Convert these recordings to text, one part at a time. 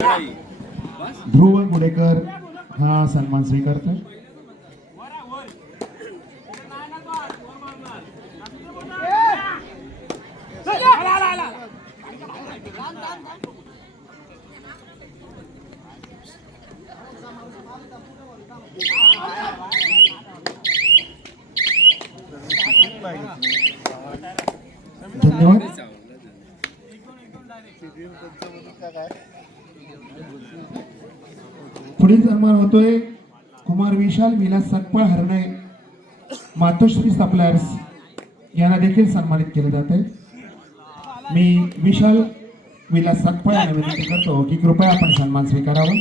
ध्रुव गुडेकर हा सन्मान स्वीकारतो. धन्यवाद. पुढील सन्मान होतोय कुमार विशाल विलास सकपाळ हरणे मातोश्री सप्लायर्स यांना देखील सन्मानित केले जाते. मी विशाल विलास सकपाळ यांना विनंती करतो की कृपया आपण सन्मान स्वीकारावा.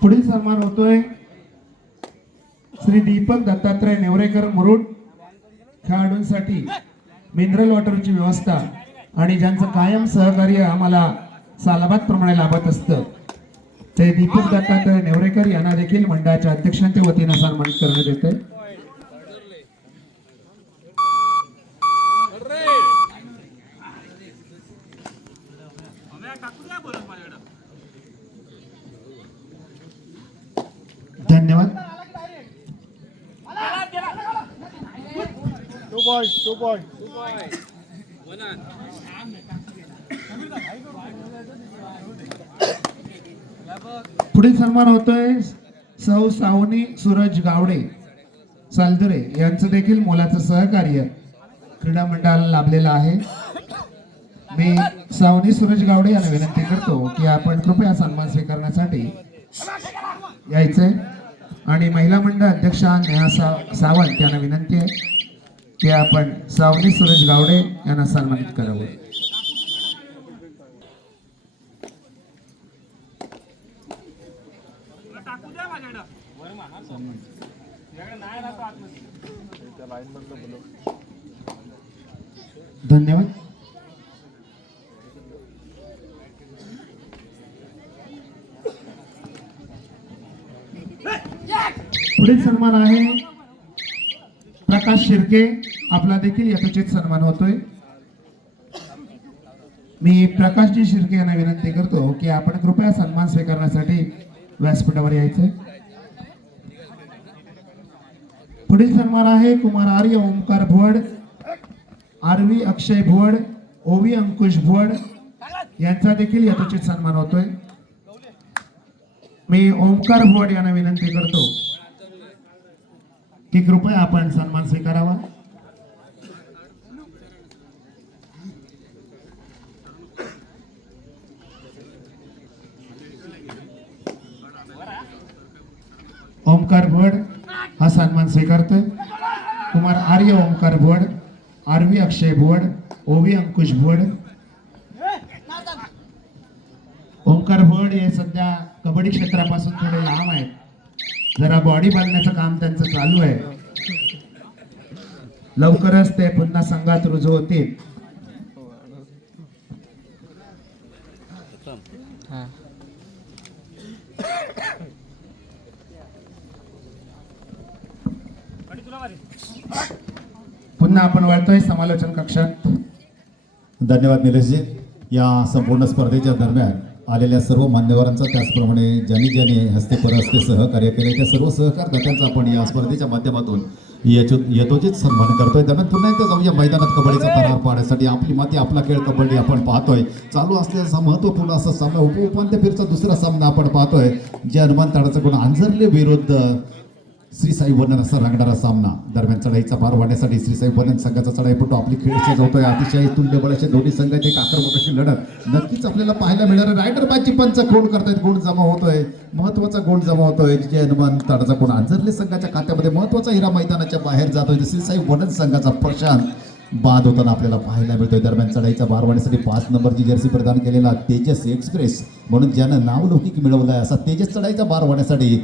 पुढील सन्मान होतोय श्री दीपक दत्तात्रय नेवरेकर मुरुड खेळाडूंसाठी मिनरल वॉटरची व्यवस्था आणि ज्यांचं कायम सहकार्य आम्हाला सालाबाद प्रमाणे लाभत असतं ते दीपक दत्तात्रय नेवरेकर यांना देखील मंडळाच्या अध्यक्षांच्या वतीने सन्मानित करण्यात येते. धन्यवाद. पुढील सन्मान होतोय सौ सावनी सूरज गावडे सालदरे यांचं देखील मोलाचं सहकार्य क्रीडा मंडळाला लाभलेलं आहे. मी सावनी सूरज गावडे यांना विनंती करतो की आपण कृपया सन्मान स्वीकारण्यासाठी यायचे आणि महिला मंडळ अध्यक्षा नेहा सावंत यांना विनंती आहे की आपण सावनी सूरज गावडे यांना सन्मानित करावं. धन्यवाद. पुढील सन्मान आहे प्रकाश शिर्के आपला देखील यथोचित सन्मान होतोय. मी प्रकाशजी शिर्के यांना विनंती करतो की आपण कृपया सन्मान स्वीकारण्यासाठी व्यासपीठावर यायचे. पुढील सन्मान आहे कुमार आर्य ओमकार भुवड आरवी अक्षय भुवड ओवी अंकुश भुवड यांचा देखील यथोचित सन्मान होतोय. मी ओमकार भुवड यांना विनंती करतो की कृपया आपण सन्मान स्वीकारावा. ओमकार भुवड हा सन्मान स्वीकारतोय. कुमार आर्य ओमकार भुवड आरवी अक्षय भुवड ओवी अंकुश भुवड. ओमकार भुवड हे सध्या कबड्डी क्षेत्रापासून थोडे लांब आहेत. जरा बॉडी बांधण्याचं काम त्यांचं चालू आहे. लवकरच ते पुन्हा संघात रुजू होतील. पुन्हा आपण वळतोय समालोचन कक्षात. धन्यवाद निलेशजी. या संपूर्ण स्पर्धेच्या दरम्यान आलेल्या सर्व मान्यवरांचा त्याचप्रमाणे ज्यांनी ज्यांनी हस्ते परहस्ते सहकार्य केले त्या सर्व सहकारदात्यांचा आपण या स्पर्धेच्या माध्यमातून यथोचित सन्मान करतोय. दरम्यान पुन्हा एकदा जाऊया मैदानात कबड्डीचा थरार पाहण्यासाठी. आपली माती आपला खेळ कबड्डी आपण पाहतोय. चालू असलेला महत्वपूर्ण असा सामना उपउपांत्य फेरीचा दुसरा सामना आपण पाहतोय जे हनुमान ताडाचा गुण आंजर्ले विरुद्ध श्री साई वनन असा रंगणारा सामना. दरम्यान चढाईचा भार वाढण्यासाठी श्री साई वनन संघाचा चढाईपटू आपली खेळ सजवतोय. अतिशय तुल्यबळ असे दोन्ही संघात एक आक्रमक अशी लढत नक्कीच आपल्याला पाहायला मिळणार. रायडर बाची पंच खूण करतायत. गुण जमा होतोय. महत्वाचा गुण जमा होतोय. जे हनुमान ताडाचा गुण आंजर्ले संघाच्या खात्यामध्ये महत्वाचा हिरा मैदानाच्या बाहेर जातोय. श्री साई वनन संघाचा प्रशांत बाद होताना आपल्याला पाहायला मिळतोय. दरम्यान चढाईचा भार वाढण्यासाठी 5 नंबरची जर्सी प्रदान केलेला तेजस एक्सप्रेस म्हणून ज्यानं नावलौकिक मिळवलं आहे असा तेजस चढाईचा भार वाढण्यासाठी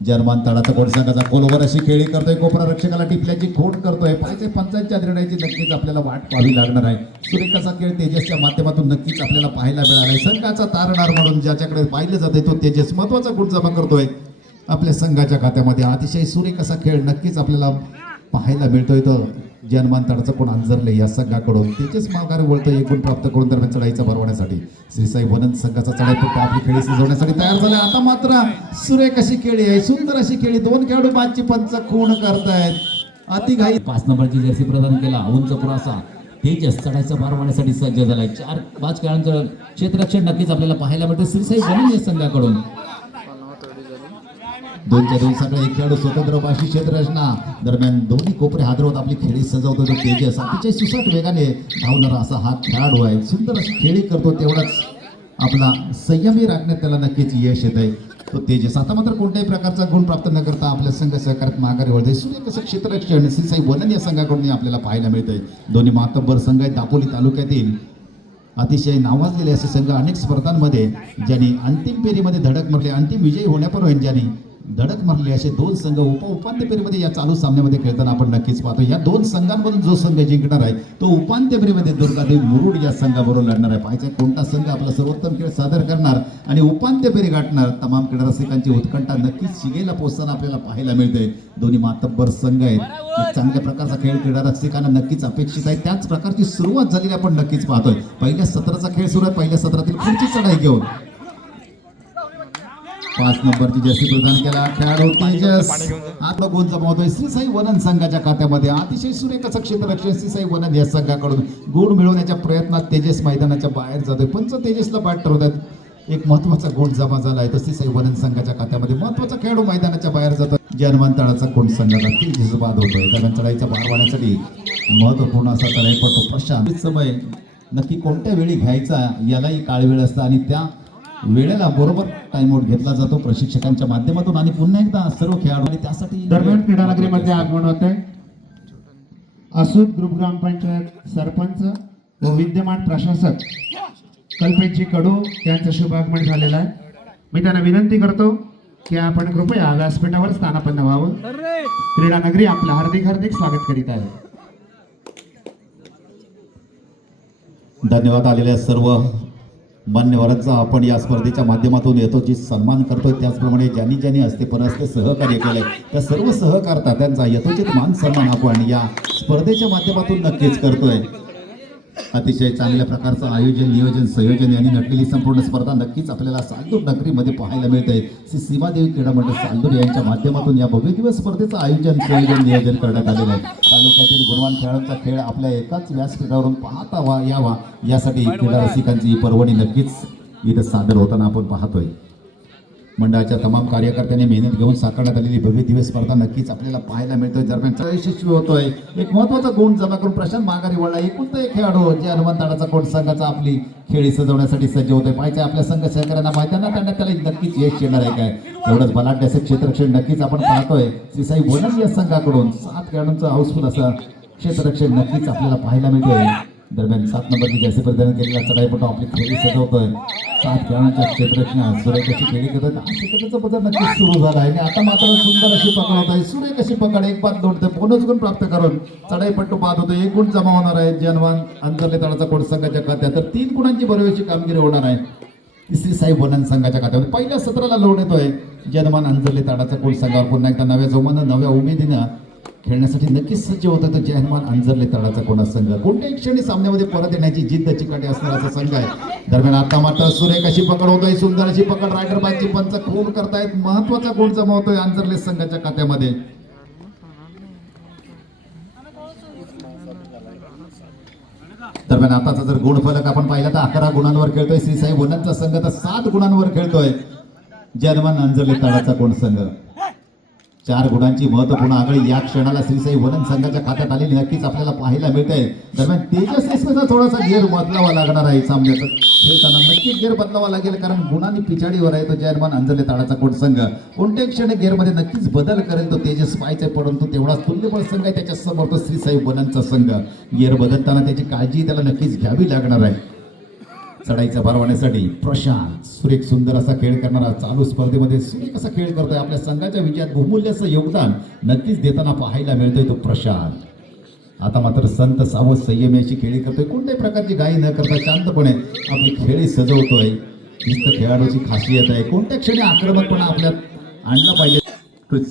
जर्मन तळाचा कोण संघाचा गोलवर अशी खेळी करतोय. कोपरा रक्षकाला टिपल्याची खोड करतोय. पाहिजे पंचांच्या निर्णयाची नक्कीच आपल्याला वाट पाहावी लागणार आहे. सुरेख असा खेळ तेजसच्या माध्यमातून नक्कीच आपल्याला पाहायला मिळालाय. संघाचा तारणार म्हणून ज्याच्याकडे पाहिलं जाते तो तेजस महत्वाचा गुण जमा करतोय आपल्या संघाच्या खात्यामध्ये. अतिशय सुरेख असा खेळ नक्कीच आपल्याला पाहायला मिळतोय. तो जर्मन तळाचा कोण अंजरले या संघाकडून तेजस माघार वळतोय. एक गुण प्राप्त करून दरम्यान चढाईचा भरवण्यासाठी श्रीसाई वनन संघाचा चढाई फक्त आपली खेळी सजवण्यासाठी तयार झाले. आता मात्र सुरेख अशी खेळी आहे, सुंदर अशी खेळी. 2 खेळाडू बादची पंच खूण करतायत. अतिघाई 5 नंबरची जर्सी प्रदान केला उंच पुरासा तेजस चढाईचा भार वाढण्यासाठी सज्ज झालाय. 4-5 खेळांचं क्षेत्ररक्षण नक्कीच आपल्याला पाहायला मिळतं श्रीसाई वनन या संघाकडून. 2च्या 2 सगळे एक खेळाडू स्वतंत्र बाशी क्षेत्ररचना दरम्यान दोन्ही कोपरे हादरवत आपली खेळी सजवतो. तो तेजस अतिशय सुसाट वेगाने धावणारा असा हा खेळाडू आहे. सुंदर अशी खेळी करतो. तेवढाच आपला संयमी राखण्यात त्याला नक्कीच यश येत आहे तो तेजस. आता मात्र कोणत्याही प्रकारचा गुण प्राप्त न करता आपल्या संघ सहकार्यात माघारी वळतोय. सुरेख असं क्षेत्ररक्षण श्रीसाई वनन या संघाकडून आपल्याला पाहायला मिळतंय. दोन्ही मातब्बर संघ आहेत दापोली तालुक्यातील. अतिशय नावाजलेले असे संघ अनेक स्पर्धांमध्ये ज्यांनी अंतिम फेरीमध्ये धडक मारली, अंतिम विजयी होण्यापर्यंत ज्यांनी धडक मारली असे 2 संघ उपांत्य फेरीमध्ये या चालू सामन्यामध्ये खेळताना आपण नक्कीच पाहतो. या 2 संघांमधून जो संघ जिंकणार आहे तो उपांत्य फेरीमध्ये दुर्गादेवी मुरुड या संघाबरोबर लढणार आहे. पाहायचं कोणता संघ आपला सर्वोत्तम खेळ सादर करणार आणि उपांत्य फेरी गाठणार. तमाम क्रीडा रसिकांची उत्कंठा नक्कीच शिगेला पोहोचताना आपल्याला पाहायला मिळते. दोन्ही मातब्बर संघ आहेत. एक चांगल्या प्रकारचा खेळ क्रीडा रसिकांना नक्कीच अपेक्षित आहे. त्याच प्रकारची सुरुवात झालेली आपण नक्कीच पाहतोय. पहिल्या सत्राचा खेळ सुरू आहे. पहिल्या सत्रातील पुढची चढाई घेऊन 5 नंबरची जर्सी प्रदान केला खेळाडू तेजस आता गुण जमावतोय श्रीसाई वनन संघाच्या खात्यामध्ये. अतिशय सुरेख असं क्षेत्ररक्षण श्रीसाई वनन या संघाकडून गुण मिळवण्याच्या प्रयत्नात तेजस मैदानाच्या बाहेर जातोय. पंच तेजसला बाद ठरवतात. एक महत्वाचा गुण जमा झाला आहे तो श्रीसाई वनन संघाच्या खात्यामध्ये. महत्वाचा खेळाडू मैदानाच्या बाहेर जातो. जर्मन तळाचा कोण संघाचा तेजस बाद होतोय. दरम्यान चढाईचा भार वाढण्यासाठी महत्वपूर्ण असा चढाई पडतो. प्रशांत समय नक्की कोणत्या वेळी घ्यायचा यालाही काळ वेळ असता आणि त्या वेळेला बरोबर टाइम आउट घेतला जातो प्रशिक्षकांच्या माध्यमातून. आणि पुन्हा एकदा सर्व खेळाडू आणि त्यासाठी दरम्यान क्रीडानगरीमध्ये आगमन होत आहे. असूद ग्रुप ग्रामपंचायत सरपंच व विद्यमान प्रशासक कल्पेशजी कडू यांचं शुभागमन झालेलं आहे. मी त्यांना विनंती करतो की आपण कृपया व्यासपीठावर स्थानापन्न व्हावं. क्रीडानगरी आपलं हार्दिक हार्दिक स्वागत करीत आहे. धन्यवाद. आलेल्या सर्व मान्यवरांचा आपण या स्पर्धेच्या माध्यमातून येतो जी सन्मान करतोय. त्याचप्रमाणे ज्यांनी ज्यांनी असते परस्ते सहकार्य केलंय त्या सर्व सहकार्ता त्यांचा यथोचित मान सन्मान आपण या स्पर्धेच्या माध्यमातून नक्कीच करतोय. अतिशय चांगल्या प्रकारचं आयोजन नियोजन संयोजन यांनी नटलेली संपूर्ण स्पर्धा नक्कीच आपल्याला सालदूर नगरीमध्ये पाहायला मिळते. श्री सीमादेवी क्रीडा मंडळ सालदूर यांच्या माध्यमातून या भव्य दिवस स्पर्धेचं आयोजन संयोजन नियोजन करण्यात आलेलं आहे. तालुक्यातील गुणवान खेळाडूंचा खेळ आपल्या एकाच व्यासपीठावरून पाहता यावा यासाठी क्रीडा रसिकांची ही पर्वणी नक्कीच इथं सादर होताना आपण पाहतोय. मंडळाच्या तमाम कार्यकर्त्यांनी मेहनत घेऊन साकारण्यात आलेली भव्य दिवस स्पर्धा नक्कीच आपल्याला पाहायला मिळतोय. दरम्यान यशस्वी होतोय. एक महत्वाचा गुण जमा करून प्रशांत माघारी वळला. एकूणता एक खेळाडू जे हनुमंताडाचा कोण संघाचा आपली खेळी सजवण्यासाठी सज्ज होतोय. पाहिजे आपल्या संघ सहकार्यांना मैदानात आणण्यात त्याला नक्कीच यश येणार आहे. काय एवढंच बलाढ्य असे क्षेत्ररक्षण नक्कीच आपण पाहतोय. श्रीसाई वनन या संघाकडून 7 खेळाडूंचं हाऊसफुल असं क्षेत्ररक्षण नक्कीच आपल्याला पाहायला मिळतोय. दरम्यान 7 नंबरची जर्सी प्रदान केलेला चढाईपटू आपली खेळी सजवतोय. 7 खेळाडूंच्या क्षेत्ररक्षणात सुरेख अशी खेळी करतात. सेकंदाचा बदल नक्कीच सुरू झाला आहे. आता मात्र सुंदर अशी पकड होत आहे. सुरेख अशी पकड एक बाद दोडते बोनस गुण प्राप्त करून चढाईपट्टू बाद होतो. 1 गुण जमा होणार आहे जनवान अंतरले तळाचा कोण संघाच्या खात्यात. तर 3 गुणांची भरवेची कामगिरी होणार आहे श्रीसाई वनन संघाच्या खात्यावर. पहिल्या सत्राला लोड येतोय जनमान अंजरले ताडाचा कोण संघावर. पुन्हा एकदा नव्या जोमानं नव्या उमेदीनं खेळण्यासाठी नक्कीच सज्ज होतं तर जयहनुमान अंजरले तळाचा कोणा संघ. कोणत्याही क्षणी सामन्यामध्ये परत येण्याची जिद्द चिकाटी असणारा संघ आहे. दरम्यान आता मात्र सुरेख अशी पकड होतोय. सुंदर अशी पकड रायडर बाईची पंच खून करतायत. महत्वाचा गुण जमा होतोय अंजरले संघाच्या खात्यामध्ये. दरम्यान आताचा जर गुणफलक आपण पाहिला तर 11 गुणांवर खेळतोय श्रीसाई वननचा संघ. तर 7 गुणांवर खेळतोय जयहनुमान अंजरले तळाचा कोण संघ. 4 गुणांची महत्वपूर्ण आगळी या क्षणाला श्रीसाई वनन संघाच्या खात्यात आलेली नक्कीच आपल्याला पाहायला मिळते. दरम्यान तेजस एक्सप्रेसचा थोडासा गेअर बदलावा लागणार आहे. सामन्याचं खेळताना नक्कीच गेअर बदलावा लागेल, कारण गुणांनी पिछाडीवर आहे तो जयमान अंजले ताडाचा कोण संघ. कोणत्या क्षणी गेअरमध्ये नक्कीच बदल करेल तो तेजस पाहायचा, परंतु तेवढाच तुल्यबळ संघ आहे त्याच्या समोर तो श्रीसाई वननचा संघ. गेअर बदलताना त्याची काळजी त्याला नक्कीच घ्यावी लागणार आहे. चढाईचा भार वाढण्यासाठी प्रशांत सुरेख सुंदर असा खेळ करणारा चालू स्पर्धेमध्ये सुरेख असा खेळ करतोय. आपल्या संघाच्या विजयात बहुमूल्याचं योगदान नक्कीच देताना पाहायला मिळतोय तो प्रशांत. आता मात्र संत सावध संयमी अशी खेळी करतोय. कोणत्याही प्रकारची घाई न करता शांतपणे आपली खेळी सजवतोय. नुसतं खेळाडूची खासियत आहे. कोणत्या क्षणी आक्रमकपणा आपल्यात आणला पाहिजे.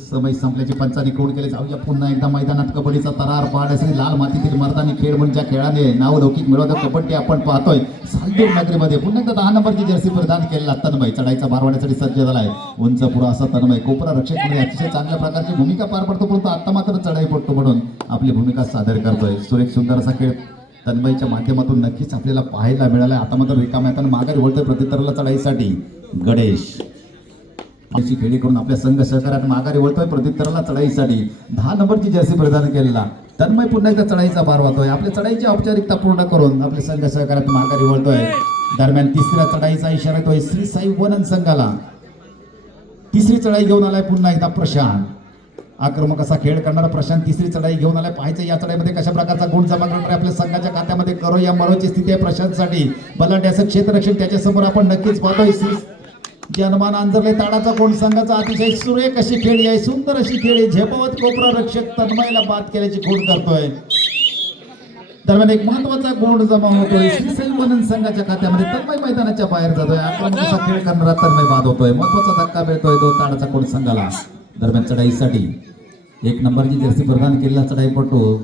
समय संपल्याचे पंचांनी कोण केले. जाऊया पुन्हा एकदा मैदानात कबड्डीचा तरार पाड असेल. लाल मातीतील मर्दानी खेळ म्हणजे ज्या खेळाने नावलौकिक मिळवतं कबड्डी आपण पाहतोय. सालदूर नगरीमध्ये पुन्हा एकदा 10 नंबरची जर्सी परिधान केलेला तन्मय चढाईचा भार वाढण्यासाठी सज्ज झालाय. उंच पुरा असा तन्मय कोपरा रक्षक मध्ये अतिशय चांगल्या प्रकारची भूमिका पार पडतो, परंतु आता मात्र चढाई पडतो म्हणून आपली भूमिका सादर करतोय. सुरेख सुंदर असा खेळ तन्मयच्या माध्यमातून नक्कीच आपल्याला पाहायला मिळालाय. आता मात्र रिकाम्या हाताने माघारी वळतोय प्रत्युत्तराला चढाईसाठी गणेश अशी खेळी करून आपल्या संघ सहकार्यात माघारी वळतोय प्रत्युत्तराला चढाईसाठी. 10 नंबरची जर्सी परिधान केलेला तन्मय पुन्हा एकदा चढाईचा भार वाहतोय. आपल्या चढाईची औपचारिकता पूर्ण करून आपले संघ सहकार्यात माघारी वळतोय. दरम्यान तिसऱ्या चढाईचा इशारा येतोय श्रीसाई वनन संघाला. तिसरी चढाई घेऊन आलाय पुन्हा एकदा प्रशांत. आक्रमक असा खेळ करणारा प्रशांत तिसरी चढाई घेऊन आलाय. पाहायचं या चढाईमध्ये कशा प्रकारचा गुण जमा करणार आपल्या संघाच्या खात्यामध्ये. करो या मरोची स्थिती आहे प्रशांतसाठी. बलाढ्य असं क्षेत्ररक्षण त्याच्यासमोर आपण नक्कीच पाहतोय. जनमान अंजरले ताडाचा कोण संघाचा अतिशय सुरेख अशी खेळी आहे. सुंदर अशी खेळी झेपवत कोपरा रक्षक तन्मयला बाद केल्याची खूण करतोय. दरम्यान एक महत्वाचा गुण जमा होतोय श्रीसाई वनन संघाच्या खात्यामध्ये. तन्मय मैदानाच्या बाहेर जातोय. आक्रमक असा खेळ करणारा तन्मय बाद होतोय. महत्वाचा धक्का मिळतोय तो ताडाचा कोण संघाला. दरम्यान चढाईसाठी 1 नंबरची जर्सी प्रदान केलेला चढाईपटू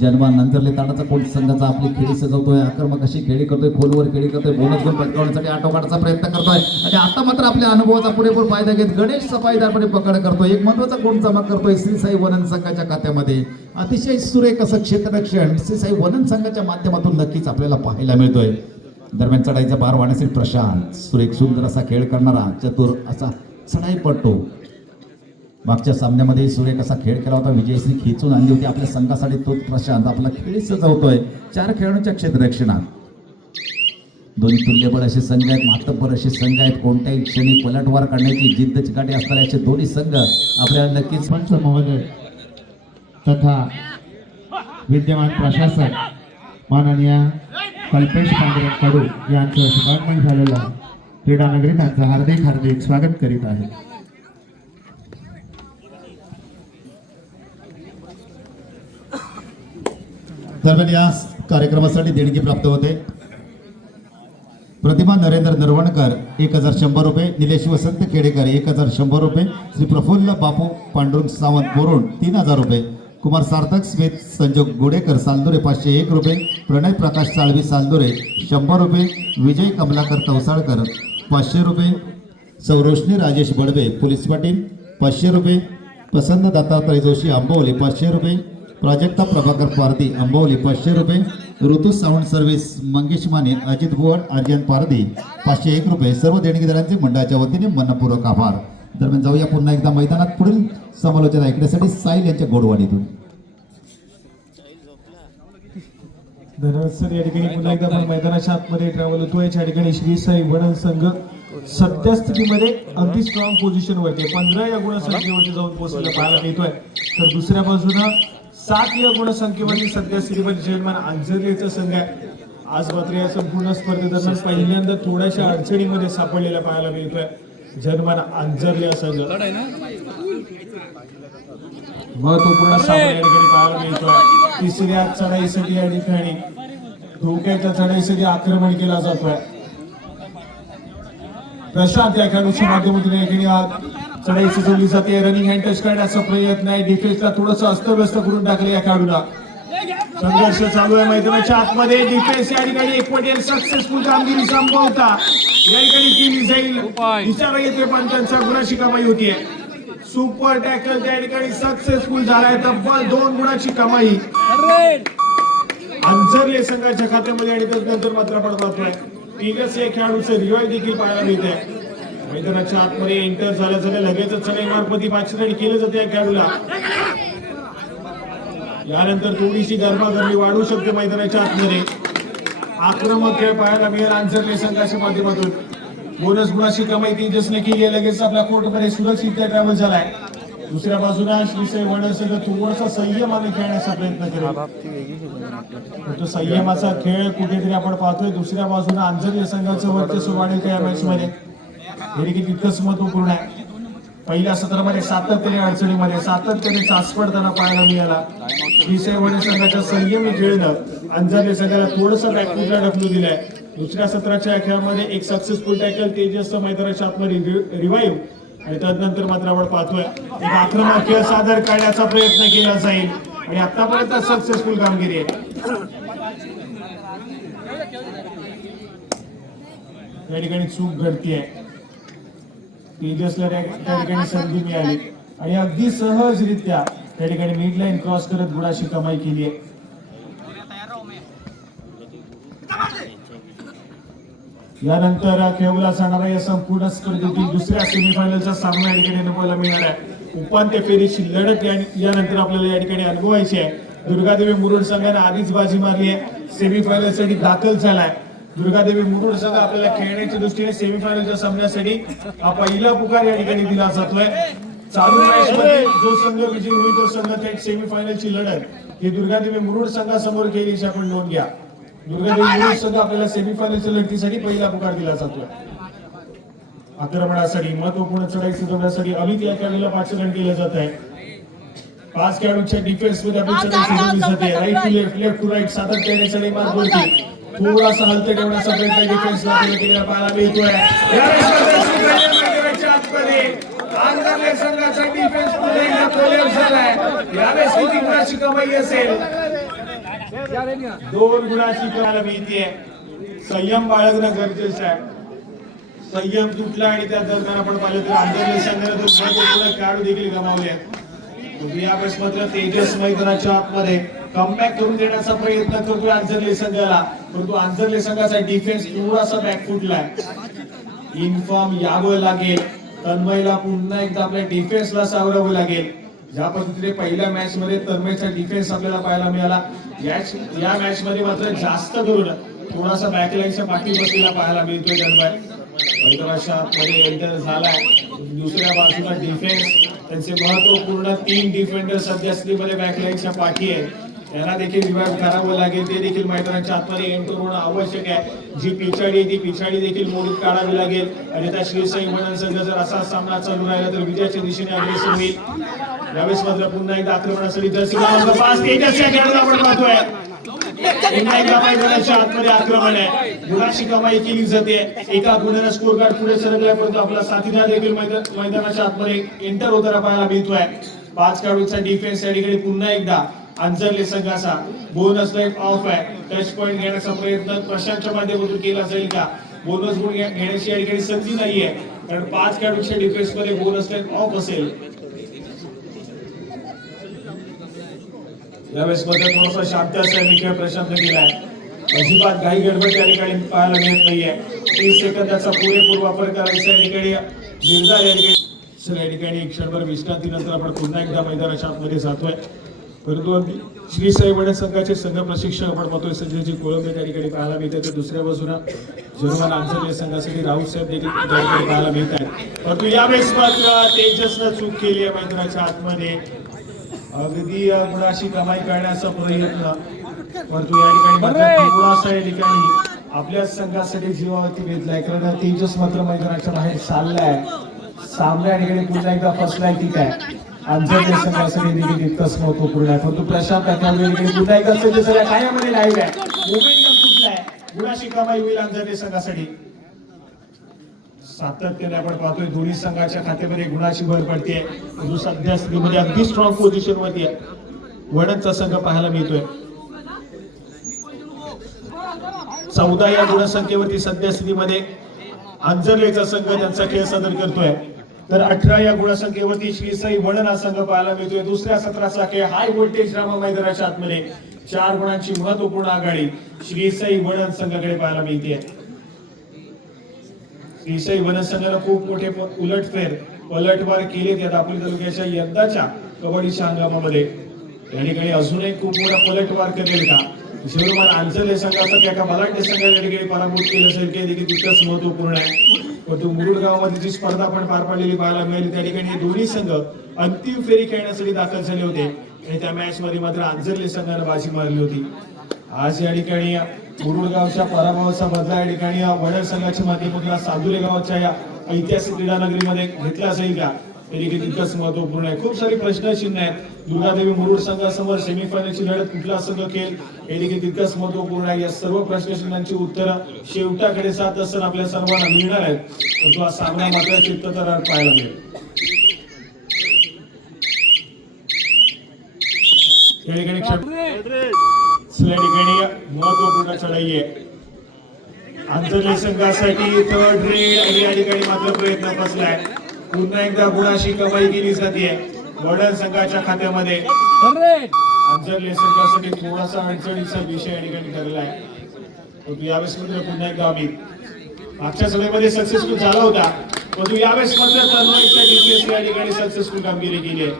जनमान नंतरले ताडाचा कोण संघाचा आपली खेळी सजवतोय. आक्रमक अशी खेळी करतोय. खोलवर खेळी करतोय. बोनस गुण पटकावण्यासाठी आटोकाटचा प्रयत्न करतोय आणि आता मात्र आपल्या अनुभवाचा पुरेपूर फायदा घेत गणेश सफाईदारपणे पकड करतोय. एक महत्वाचा गुण जमा करतोय श्रीसाई वनन संघाच्या खात्यामध्ये. अतिशय सुरेख असं क्षेत्ररक्षण श्रीसाई वनन संघाच्या माध्यमातून नक्कीच आपल्याला पाहायला मिळतोय. दरम्यान चढाईचा भार वाढण्यासाठी प्रशांत सुरेख सुंदर असा खेळ करणारा चतुर असा चढाईपटू. मागच्या सामन्यामध्ये सुरेख असा खेळ केला होता. विजयश्री खेचून आणली होती आपल्या संघासाठी. तोच प्रशांत आपला खेळी सजवतोय 4 खेळाडूंच्या क्षेत्ररक्षणात. दोन्ही तुल्यबळ असे संघ आहेत. मातब्बर असे संघ आहेत. कोणत्याही क्षणी पलटवार करण्याची जिद्द चिकाटी असणारे असे दोन्ही संघ आपल्याला नक्कीच. पंच महोदय तथा विद्यमान प्रशासक माननीय कल्पेश पांडुरंग कडू यांचं शुभागमन झालेलं आहे. क्रीडानगरी त्यांचं हार्दिक हार्दिक स्वागत करीत आहे. दरम्यान या कार्यक्रमासाठी देणगी प्राप्त होते. प्रतिभा नरेंद्र नरवणकर 1100 रुपये. निलेश वसंत खेडेकर 1100 रुपये. श्री प्रफुल्ल बापू पांडुरंग सावंत बोरुण 3000 रुपये. कुमार सार्थक स्मित संजोग गोडेकर सालदुरे 501 रुपये. प्रणय प्रकाश साळवी सालदुरे 100 रुपये. विजय कमलाकर तवसाळकर 500 रुपये. सौरोष्णी राजेश बडबे पोलीस पाटील 500 रुपये. प्रसन्न दत्तात्रय जोशी आंबवली 500 रुपये. प्राजक्ता प्रभाकर पारधी आंबवली 500 रुपये. ऋतू सावंत सर्व्हिस मंगेश माने अजित बुवड आर्यन पारधी 501 रुपये. सर्व देणगीदारांचे मंडळाच्या वतीने मनपूर्वक आभार. दरम्यान जाऊया पुन्हा एकदा मैदानात पुढील समालोचना ऐकण्यासाठी साईल यांच्या गोडवाडीतून. धन्यवाद सर. या ठिकाणी पुन्हा एकदा आपण मैदानाच्या आतमध्ये ट्रॅव्हल होतो. या ठिकाणी श्रीसाई वनन संघ सध्या स्थितीमध्ये अगदी स्ट्रॉंग पोझिशन वरती 15 या गुणसंख्येवरती जाऊन पोहोचलेलं पाहायला मिळतोय. तर दुसऱ्या बाजूला 7 या गुणसंख्येवरती सध्या स्थितीमध्ये जयमान अंजरलेचा संघ आहे. आज मात्र या संपूर्ण स्पर्धेदरम्यान पहिल्यांदा थोड्याशा अडचणीमध्ये सापडलेला पाहायला मिळतोय जयमान अंजरले संघ. महत्वपूर्ण सामना या ठिकाणी पाहायला मिळतोय. तिसऱ्या चढाईसाठी या ठिकाणी धोक्याच्या चढाईसाठी आक्रमण केला जातोय. प्रशांत या खेळाडूच्या माध्यमातून या ठिकाणी चढाई सजवली जाते. रनिंग हँड टच करण्याचा प्रयत्न आहे. डिफेन्सला थोडंसं अस्तव्यस्त करून टाकले या खेळाडूला. संघर्ष चालू आहे मैदानाच्या आतमध्ये. डिफेन्स या ठिकाणी एकवटेल सक्सेसफुल कामगिरी संपवता या ठिकाणी केली जाईल. विचार येते पण त्यांचा गुणाची कमाई होतीये. सुपर टॅकल त्या ठिकाणी सक्सेसफुल झालाय. तब्बल 2 गुणाची कमाई अंजरले संघाच्या खात्यामध्ये आणि नंतर मात्र पडतोय. तिघच या खेळाडूचे रिवाईव देखील पाहायला मिळते. मैदानाच्या आतमध्ये एंटर झालं लगेचच चढाई मार्फती पाचरणी केलं जाते या खेळाडूला. यानंतर थोडीशी गरमागरमी वाढू शकते मैदानाच्या आतमध्ये. आक्रमक खेळ पाहायला मिळेल आंजर्ले संघाच्या माध्यमातून. बोनस गुणाची कमाई तेजसने केली आहे. लगेच आपल्या कोर्टमध्ये सुरक्षित ट्रॅव्हल झालाय. दुसऱ्या बाजूला श्रीसाई वडण संघ थोडासा संयमाने खेळण्याचा प्रयत्न करेल. तो संयमाचा खेळ कुठेतरी आपण पाहतोय. दुसऱ्या बाजूला आंजर्ले संघाचं वर्चस्व वाढेल का या मॅच मध्ये हे देखील तितकंच महत्वपूर्ण आहे. पहिल्या सत्रामध्ये सातत्याने अडचणीमध्ये सातत्याने चाचपडताना पाहायला मिळाला. श्रीसाई वडण संघाच्या संयमी खेळनं आंजर्ले संघाला थोडंसं बॅकफुटला ढकलू दिलंय. दुसऱ्या सत्राच्या खेळामध्ये एक सक्सेसफुल टॅकल तेजसचं मैदानाच्या आतमध्ये रिवाईव्ह आणि त्यानंतर मात्र आपण पाहतोय एक आक्रमक खेळ सादर करण्याचा प्रयत्न केला जाईल आणि आतापर्यंत सक्सेसफुल कामगिरी आहे. या ठिकाणी चूक घडतीये. तेजसला त्या ठिकाणी संधी मिळाली आणि अगदी सहजरित्या त्या ठिकाणी मिड लाईन क्रॉस करत गुणाची कमाई केली आहे. यानंतर खेळवला जाणारा या संपूर्ण स्पर्धेतील दुसऱ्या सेमीफायनलचा सामना या ठिकाणी अनुभवायला मिळणार आहे. उपांत्य फेरीची लढत यानंतर आपल्याला या ठिकाणी अनुभवायची आहे. दुर्गादेवी मुरुड संघाने आधीच बाजी मारली आहे. सेमीफायनल साठी दाखल झालाय. दुर्गादेवी मुरुड संघ आपल्याला खेळण्याच्या दृष्टीने सेमीफायनलच्या सामन्यासाठी हा पहिला पुकार या ठिकाणी दिला जातोय. चालू मॅच मध्ये जो संघ विजयी होईल तो संघ थेट सेमीफायनलची लढत ही दुर्गादेवी मुरुड संघासमोर केली आपण नोंद घ्या. दुर्गादेवी मुरुड संघ आपल्याला सेमीफायनलच्या लढतीसाठी पहिला पुकार दिला जातोय. आक्रमणासाठी महत्वपूर्ण चढाई सुधारण्यासाठी अमित या खेळाडूला पाचरण केलं जात आहे. 5 खेळाडूंच्या डिफेन्स मध्ये आपली चढाई सुधारली जाते. Right to left left to right सातत्याने चढाई मार्ग होती. थोडासा हलते ठेवण्याचा प्रयत्न डिफेन्सला केलेला पाहायला मिळतोय. आंजर्ले संघाचा डिफेन्स पुढे कोलॅप्स झालाय. यावेळेस किती गुणाची कमाई असेल? 2 गुणाची कमाई मिळते. संयम बाळगणं गरजेचं आहे. संयम तुटला आणि त्या दरम्यान आपण पाहिलं तर आंजर्ले संघाने महत्वपूर्ण खेळाडू देखील गमावले. यावेळेस मात्र तेजस मैदानाच्या आतमध्ये कमबॅक करून देण्याचा प्रयत्न करतोय आंजर्ले संघाला. परंतु आंजर्ले संघाचा डिफेन्स थोडासा बॅक फुटलाय. इन्फॉर्म यावं लागेल. तन्मयला पुन्हा एकदा आपल्या डिफेन्सला सावरावं लागेल. ज्या पद्धतीने पहिल्या मॅच मध्ये तन्मयचा डिफेन्स आपल्याला पाहायला मिळाला, या मॅच मध्ये मात्र जास्त करून थोडासा बॅकलाईनच्या पाठी बसलेला पाहायला मिळतोय तन्मय. मैदानाच्या मध्ये एंटर झालाय. दुसऱ्या बाजूला डिफेन्स त्यांचे महत्वपूर्ण 3 डिफेंडर सध्या स्थितीमध्ये बॅकलाईनच्या पाठी आहेत. त्यांना देखील रिवाइव करावं लागेल. ते देखील मैदानाच्या आतमध्ये एंटर होणं आवश्यक आहे. जी पिछाडी ती पिछाडी देखील मोडीत काढावी लागेल. आणि त्या श्रीसाई वडण संघ जर असा सामना चालू राहिला तर विजयाच्या दिशेने अग्रेसर होईल. यावेळेस मात्र पुन्हा एकदा आक्रमणासाठी जर्सी क्रमांक 5 तेजस या खेळाडूला आपण पाहतोय. पुन्हा एकदा मैदानाच्या आतमध्ये आक्रमण आहे. गुणाची कमाई केली जाते. एका गुणाने स्कोर कार्ड पुढे सरकलाय परंतु आपला साथीदार देखील मैदानाच्या आतमध्ये एंटर होताना पाहायला मिळतोय. 5 खेळाडूंचा डिफेन्स या ठिकाणी पुन्हा एकदा आंजर्ले संघाचा बोनस लाईन ऑफ आहे. टच पॉइंट घेण्याचा प्रयत्न प्रशांतच्या माध्यमातून केला जाईल का? बोनस गुण घेण्याची या ठिकाणी संधी नाहीये कारण 5 खेळाडूंच्या डिफेन्स मध्ये बोनस लाईन ऑफ असेल. यावेळेस मध्ये थोडासा शांत असा खेळ प्रशांत केलाय. अजिबात घाई गडबड त्या ठिकाणी पाहायला मिळत नाहीये. 30 सेकंदाचा पुरेपूर वापर करायचा या ठिकाणी निर्धार या ठिकाणी क्षणभर विश्रांतीनंतर आपण पुन्हा एकदा मैदानाच्या आतमध्ये जातोय. परंतु श्रीसाई वडण संघाचे संघ प्रशिक्षक आपण पाहतोय संजयजी कोळंबे त्या ठिकाणी पाहायला मिळतात. तर दुसऱ्या बाजूला जर्मन आंजर्ले संघासाठी राहुल साहेब देखील त्या ठिकाणी पाहायला मिळत आहेत. परंतु यावेळेस मात्र तेजसनं चूक केली आहे. मैदानाच्या आतमध्ये अगदी गुणाची कमाई करण्याचा प्रयत्न परंतु या ठिकाणी मात्र थोडासा या ठिकाणी आपल्या संघासाठी जीवावरती घेतलाय कारण तेजस मात्र मैदानाच्या बाहेर चाललाय. सामना या ठिकाणी पुन्हा एकदा फसलाय. ठीक आहे आंजर्ले संघासाठी देखील तितकंच महत्वपूर्ण आहे. परंतु प्रशांत पुन्हा एकदा सगळ्या कायामध्ये लाईव्ह आहे. मोमेंटम तुटलाय. गुणाची कमाई होईल आंजर्ले संघासाठी. सातत्याने आपण पाहतोय दोन्ही संघाच्या खात्यामध्ये गुणाची भर पडते. सध्या स्थितीमध्ये अगदी स्ट्रॉंग पोझिशन वरती वडणचा संघ पाहायला मिळतोय. 14 या गुणसंख्येवरती सध्या स्थितीमध्ये आंजर्लेचा संघ त्यांचा खेळ सादर करतोय. तर 18 या गुणसंख्येवरती श्रीसाई वडण हा संघ पाहायला मिळतोय. दुसऱ्या सत्राचा खेळ हाय व्होल्टेज ड्रामा मैदानाच्या आतमध्ये 4 गुणांची महत्वपूर्ण आघाडी श्रीसाई वडण संघाकडे पाहायला मिळते. श्रीसाई वनसंघानं खूप मोठे उलटफेर पलटवार केले त्या दापोली तालुक्याच्या यंदाच्या कबड्डीच्या हंगामामध्ये. या ठिकाणी अजूनही खूप मोठा पलटवार करेल का शिवमान आंचल संघाचा त्या एका बलाढ्य संघाला या ठिकाणी पराभूत केलं असेल की देखील तितकंच महत्वपूर्ण आहे. परंतु मुरुड गावामध्ये जी स्पर्धा पण पार पाडलेली पाहायला मिळाली त्या ठिकाणी हे दोन्ही संघ अंतिम फेरी खेळण्यासाठी दाखल झाले होते आणि त्या मॅच मध्ये मात्र आंचर्ले संघाने बाजी मारली होती. आज या ठिकाणी मुरुड गावच्या पराभवाचा बदला या ठिकाणी वडर संघाच्या माध्यमातून सादुले गावाच्या या ऐतिहासिक क्रीडा नगरीमध्ये घेतला जाईल का तरी तितकंच महत्वपूर्ण आहे. खूप सारे प्रश्नचिन्ह आहेत. दुर्गादेवी मुरुड संघासमोर सेमीफायनलची लढत कुठला संघ खेळ हे देखील तितकंच महत्वपूर्ण आहे. या सर्व प्रश्नचिन्हांची उत्तरं शेवटाकडे साथ असताना आपल्या सर्वांना मिळणार आहेत. परंतु हा सामना मात्र चित्तथरार पाहायला मिळेल. या ठिकाणी महत्वपूर्ण चढाई आहे. आंतरराष्ट्रीय संघासाठी थर्ड रेड आणि या ठिकाणी मात्र प्रयत्न फसलाय. पुन्हा एकदा गुणाशी कमाई केली जाते वडर संघाच्या खात्यामध्ये. आंतरराष्ट्रीय संघासाठी थोडासा अडचणीचा विषय या ठिकाणी ठरला आहे. परंतु यावेळेस मात्र पुन्हा एकदा आम्ही मागच्या सभेमध्ये सक्सेसफुल झाला होता परंतु यावेळेस मात्र तन्मयच्या डिफेन्स या ठिकाणी सक्सेसफुल कामगिरी केली आहे.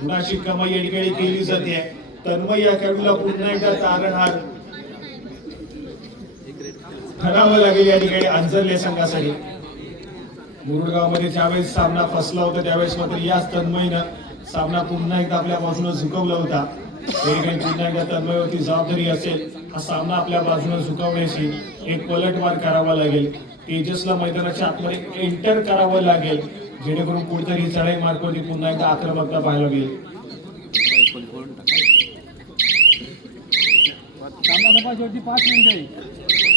गुणाशी कमाई या ठिकाणी केली जाते. तन्मय या खेळाडूला पुन्हा एकदा तारणहार ठरावं लागेल या ठिकाणी आंचर्ले संघासाठी. मुरुड गावामध्ये ज्यावेळेस सामना फसला होता त्यावेळेस मात्र याच तन्मयनं सामना पुन्हा एकदा आपल्या बाजूने झुकवला होता. या ठिकाणी पुन्हा एकदा तन्मयवरती जबाबदारी असेल हा सामना आपल्या बाजूने झुकवण्याची एक पलटवार करावा लागेल. तेजसला मैदानाच्या आतमध्ये एंटर करावं लागेल जेणेकरून कुठेतरी चढाई मार्गावरती पुन्हा एकदा आक्रमकता पाहायला मिळेल.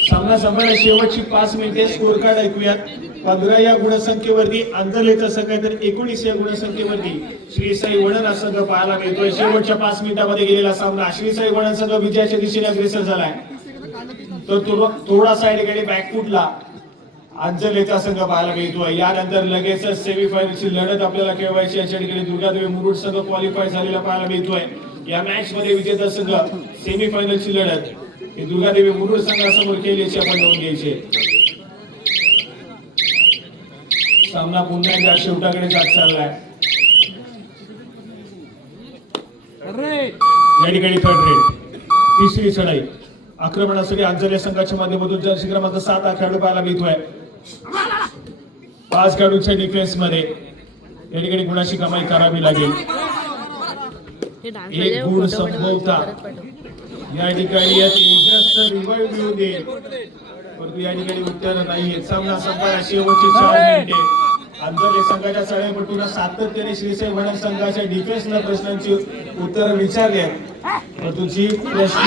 सामना संपण्याला शेवटची 5 मिनिटे. स्कोर कार्ड ऐकूयात. 15 या गुणसंख्येवरती आंतरलेचा संघ आहे तर 19 या गुणसंख्येवरती श्रीसाई वडण संघ पाहायला मिळतोय. शेवटच्या 5 मिनिटांमध्ये गेलेला सामना श्रीसाई वडण संघ विजयाच्या दिशेने अग्रेसर झालाय तर थोडासा या ठिकाणी बॅकफुटला आंचर्लेचा संघ पाहायला मिळतोय. यानंतर लगेच सेमीफायनलची लढत आपल्याला खेळवायची याच्या ठिकाणी दुर्गादेवी मुरुड संघ क्वालिफाय झालेला पाहायला मिळतोय. या मॅच मध्ये विजेता संघ सेमीफायनलची लढत ही दुर्गादेवी मुरुड संघासमोर खेळल्याची आपण नोंद घ्यायची. सामना पुन्हा एकदा शेवटाकडे जात चाललाय. या ठिकाणी थर्ड रेड तिसरी चढाई आक्रमणासाठी आंचर्ले संघाच्या माध्यमातून जर्सी क्रमांक 7 हा खेळाडू पाहायला मिळतोय. 5 खेळाडूंच्या डिफेन्स मध्ये या ठिकाणी गुणाची कमाई करावी लागेल. एक गुण संपवता या ठिकाणी तेजस रिवाइव्ह घेऊन देईल परंतु या ठिकाणी उत्तर नाहीये. सामना संपायला शेवटची 4 मिनिटे. आंतरले संघाच्या चढाईपटून सातत्याने श्रीसाई वडण संघाच्या डिफेन्सला प्रश्नांची उत्तर विचारली आहेत परंतु जी प्रश्न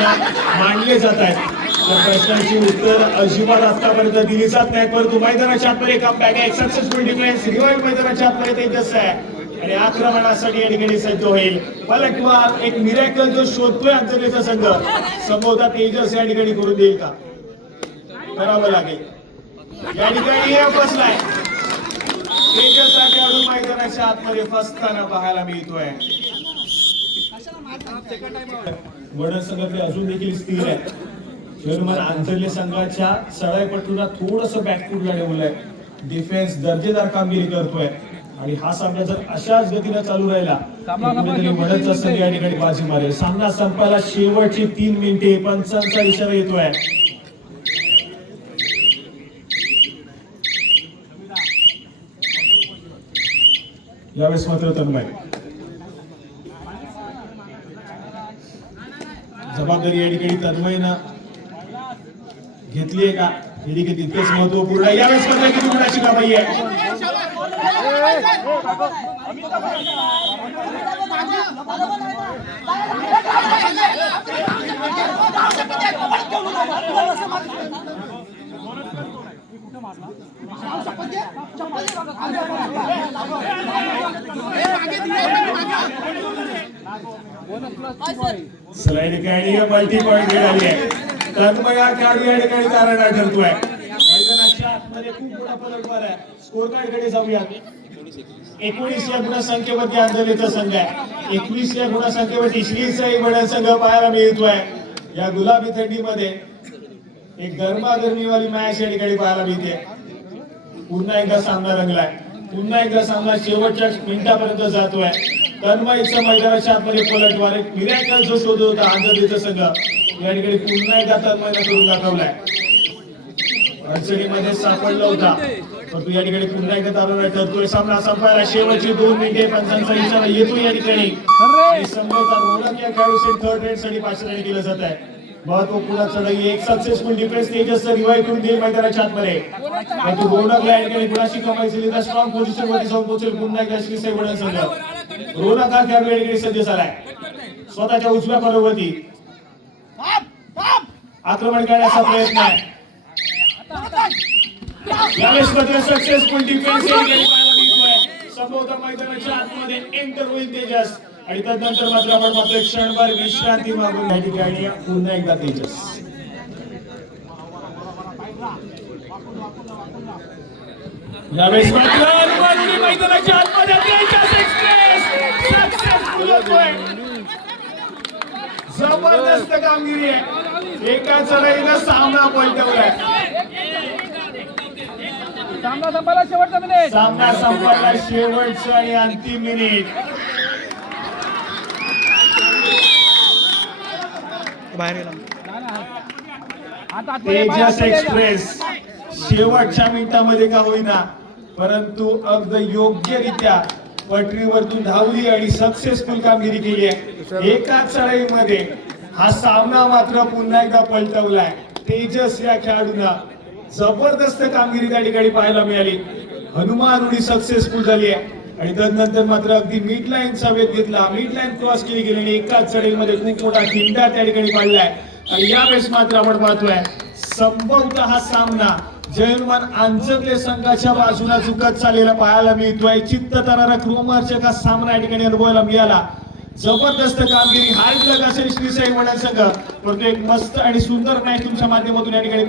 मांडले जात आहेत त्या प्रश्नांची उत्तर अजिबात आतापर्यंत दिली जात नाहीत. परंतु मैदानाच्या आतमध्ये कमबॅक आहे. एक सक्सेसफुल डिफेन्स रिवाइव्ह मैदानाच्या आतमध्ये तेजस आहे आणि आक्रमणासाठी या ठिकाणी सज्ज होईल. पलटवार एक मिरेकल जो शोधतोय आंतरलेचा संघ संभवता तेजस या ठिकाणी करून देईल का करावं लागेल. या ठिकाणी फसलाय तेजस हा खेळाडू मैदानाच्या आतमध्ये फसताना पाहायला मिळतोय. वडण संघातले अजून देखील स्थिर आहे. शर्मन आंतरले संघाच्या चढाईपटूला थोडस बॅकफुटला ठेवलंय. डिफेन्स दर्जेदार कामगिरी करतोय आणि हा सामना जर अशाच गतीने चालू राहिला कुठेतरी वडणचा संघ या ठिकाणी बाजी मारेल. सामना संपायला शेवटची 3 मिनिटे. पंचांचा इशारा येतोय. यावेळेस मात्र तन्मय जबाबदारी या ठिकाणी तन्मयनं घेतली आहे का हे देखील तितकेच महत्वपूर्ण आहे. यावेळेस मात्र किती गुणाची कमाई आहे. स्लाइड खेळणी मल्टी पॉइंट खेळाली आहे. तन्मय हा खेळाडू या ठिकाणी तारणहार ठरतोय. मैदानाच्या आतमध्ये खूप मोठा पलटवार आहे. स्कोर कार्ड कडे जाऊया. 19 या गुणसंख्येवरती आंतरलेचा संघ आहे. 21 या गुणसंख्येवरती श्रीसाई वडण संघ पाहायला मिळतोय. या गुलाबी थंडीमध्ये एक गरमागरमीवाली मॅच या ठिकाणी पाहायला मिळते. पुन्हा एकदा सामना रंगलाय, पुन्हा एकदा सामना शेवटच्या मिनिटापर्यंत जातोय. तन्मयचं मैदानाच्या आतमध्ये पलटवार, एक मिरॅकल जो शोधत होता आझादीचा संघ या ठिकाणी पुन्हा एकदा तन्मयनं करून दाखवलाय. अडचणीमध्ये सापडला होता परंतु या ठिकाणी पुन्हा एकदा तारुण्य ठरतोय. सामना संपायला शेवटची 2 मिनिटे, पंचांचा इशारा येतो या ठिकाणी आणि संभवतः रोनक या खेळाडूसाठी थर्ड रेड साठी पाचशे केलं जात आहे. महत्वपूर्ण चढाई, एक सक्सेसफुल डिफेन्स तेजसचं रिवाइव्ह करून देईल मैदानाच्या आतमध्ये. परंतु रोनकला या ठिकाणी गुणाशी कमाई झाली तर स्ट्रॉंग पोझिशन वरती जाऊन पोहोचेल पुन्हा एकदा श्री साई वडन संघ. रोनक हा खेळाडू या ठिकाणी सज्ज झालाय स्वतःच्या उजव्या कॉर्नरवरती आक्रमण करण्याचा प्रयत्न आहे. यावेळेस मात्र सक्सेसफुल डिफेन्स पाहायला मिळतोय. संभवतः मैदानाच्या आतमध्ये एंटर होईल तेजस आणि त्यानंतर मात्र आपण मात्र एक क्षणभर विश्रांती मागून या ठिकाणी पुन्हा एकदा तेजस. यावेळेस मात्र मैदानाच्या आतमध्ये तेजस एक्सप्रेस सक्सेसफुल होतोय. जबरदस्त कामगिरी आहे, एका चढाईनं सामना पलटवलाय. सामना संपायला शेवटचा मिनिट, सामना संपायला शेवटचं आणि अंतिम मिनिट. तेजस एक्सप्रेस शेवटच्या मिनिटामध्ये का होईना परंतु अगदी योग्यरित्या पटरीवरतून धावली आणि सक्सेसफुल कामगिरी केली आहे. एकाच चढाईमध्ये हा सामना मात्र पुन्हा एकदा पलटवलाय. तेजस या खेळाडूंना जबरदस्त कामगिरी त्या ठिकाणी पाहायला मिळाली. हनुमान उडी सक्सेसफुल झाली आहे आणि त्यानंतर मात्र अगदी मिड लाईनचा वेध घेतला, मिड लाईन क्रॉस केली गेली आणि एकाच चढाईमध्ये खूप मोठा खिंडा त्या ठिकाणी पाडलाय. आणि यावेळेस मात्र आपण पाहतोय संभवतः हा सामना जयनुमान अंजरले संघाच्या बाजूला चुकत चाललेला पाहायला मिळतोय. चित्तथरारक रोमांचक हा सामना या ठिकाणी अनुभवायला मिळाला. जबरदस्त कामगिरी हार्ड लक असेल श्री साई वडन संघ, परंतु एक मस्त आणि सुंदर मॅच तुमच्या माध्यमातून या ठिकाणी